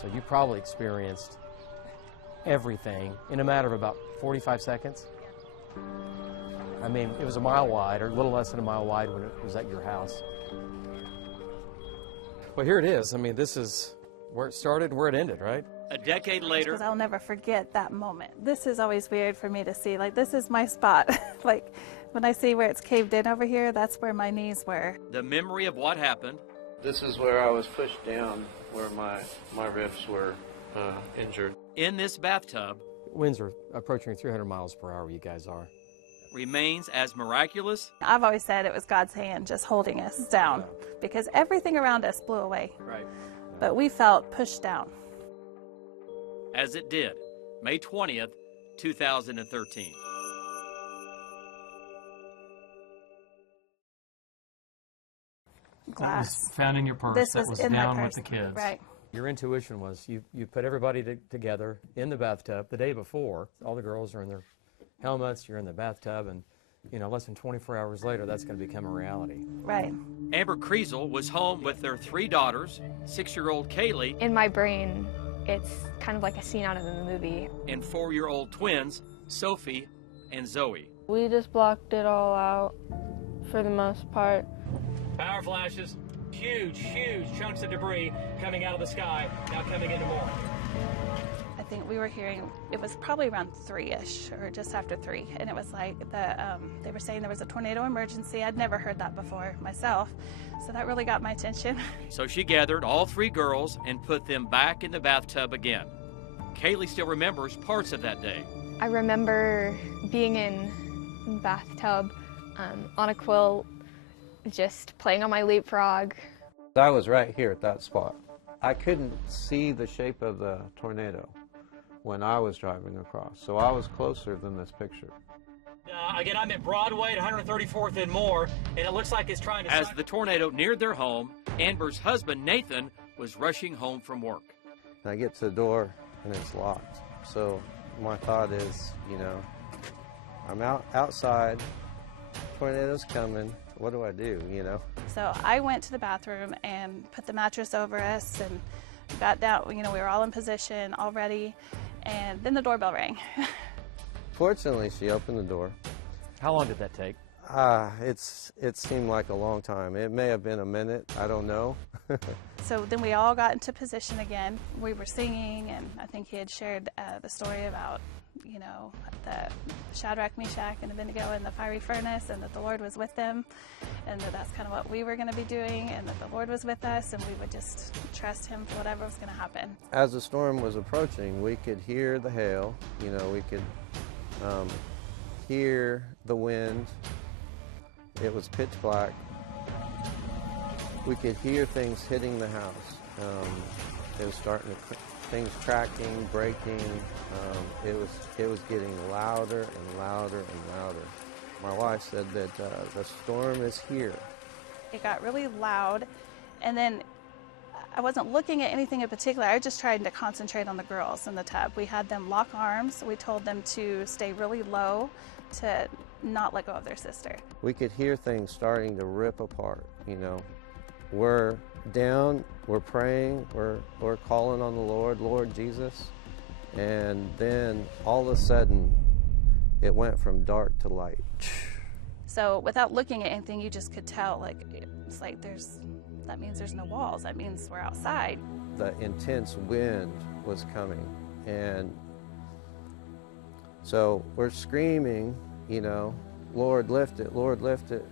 So you probably experienced everything in a matter of about 45 seconds. I mean, it was a mile wide, or a little less than a mile wide when it was at your house. Well, here it is. I mean, this is where it started and where it ended, right? A decade later, Because I'll never forget that moment. This is always weird for me to see. Like, this is my spot. Like, when I see where it's caved in over here, that's where my knees were. the memory of what happened, This is where I was pushed down, where my ribs were injured. in this bathtub Winds are approaching 300 miles per hour, you guys are. remains as miraculous I've always said it was God's hand just holding us down because everything around us blew away. Right. But we felt pushed down. as it did, May 20th, 2013. Glass. Found in your purse. This that was was in my down purse. with the kids. Right. Your intuition was you put everybody together in the bathtub the day before. All the girls are in their helmets, you're in the bathtub, and less than 24 hours later, that's going to become a reality. Right. Amber Kriesel was home with their 3 daughters, 6-year-old Kaylee In my brain, it's kind of like a scene out of the movie. and 4-year-old twins, Sophie and Zoe. We just blocked it all out for the most part. Power flashes, huge chunks of debris coming out of the sky, now coming into more. I think we were hearing, it was probably around 3-ish or just after 3. And it was like, they were saying there was a tornado emergency. I'd never heard that before myself. So that really got my attention. So she gathered all 3 girls and put them back in the bathtub again. Kaylee still remembers parts of that day. I remember being in the bathtub on a quilt, just playing on my leapfrog. I was right here at that spot. I couldn't see the shape of the tornado when I was driving across, so I was closer than this picture. Again, I'm at Broadway at 134th and more, and it looks like it's trying to... As the tornado neared their home, Amber's husband, Nathan, was rushing home from work. And I get to the door, and it's locked. So my thought is, I'm outside, tornado's coming, what do I do, So I went to the bathroom and put the mattress over us and got down. We were all in position, all ready. And then the doorbell rang. Fortunately, she opened the door. How long did that take? It seemed like a long time. It may have been a minute, I don't know. So then we all got into position again. We were singing, and I think he had shared the story about, the Shadrach, Meshach, and Abednego in the fiery furnace, and that the Lord was with them, and that's kind of what we were going to be doing, and that the Lord was with us, and we would just trust Him for whatever was going to happen. As the storm was approaching, we could hear the hail, we could hear the wind. It was pitch black. We could hear things hitting the house. It was starting to, things cracking, breaking. It was getting louder and louder and louder. My wife said that the storm is here. It got really loud, and then I wasn't looking at anything in particular. I was just trying to concentrate on the girls in the tub. We had them lock arms. We told them to stay really low, to not let go of their sister. We could hear things starting to rip apart, We're down, we're praying, we're calling on the Lord Jesus, and then all of a sudden it went from dark to light. So without looking at anything, you just could tell, it's like that means there's no walls. That means we're outside. The intense wind was coming, and so we're screaming, Lord, lift it, Lord, lift it.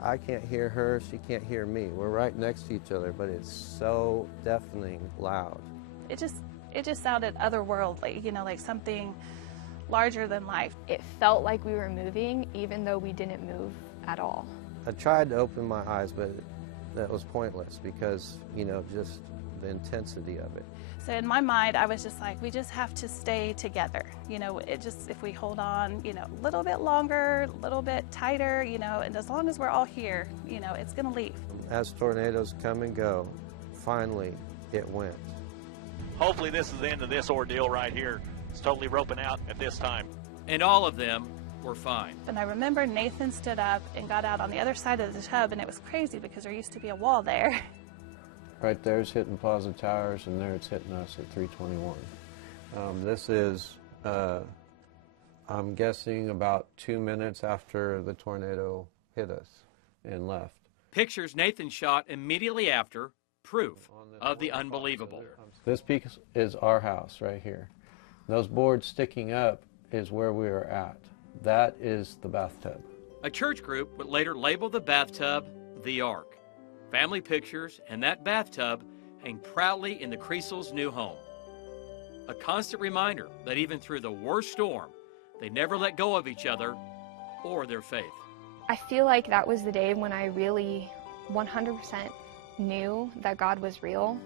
I can't hear her, she can't hear me. We're right next to each other, but it's so deafening loud. It just sounded otherworldly, like something larger than life. It felt like we were moving, even though we didn't move at all. I tried to open my eyes, but that was pointless because, just the intensity of it. So in my mind, I was just like, we just have to stay together. If we hold on, a little bit longer, a little bit tighter, and as long as we're all here, it's going to leave. As tornadoes come and go, finally it went. Hopefully this is the end of this ordeal right here. It's totally roping out at this time. And all of them were fine. And I remember Nathan stood up and got out on the other side of the tub, and it was crazy because there used to be a wall there. Right there's hitting Plaza Towers, and there it's hitting us at 321. This is, I'm guessing, about 2 minutes after the tornado hit us and left. Pictures Nathan shot immediately after, proof of the unbelievable. This piece is our house right here. Those boards sticking up is where we are at. That is the bathtub. A church group would later label the bathtub the Ark. Family pictures and that bathtub hang proudly in the Kriesels' new home. A constant reminder that even through the worst storm, they never let go of each other or their faith. I feel like that was the day when I really 100% knew that God was real.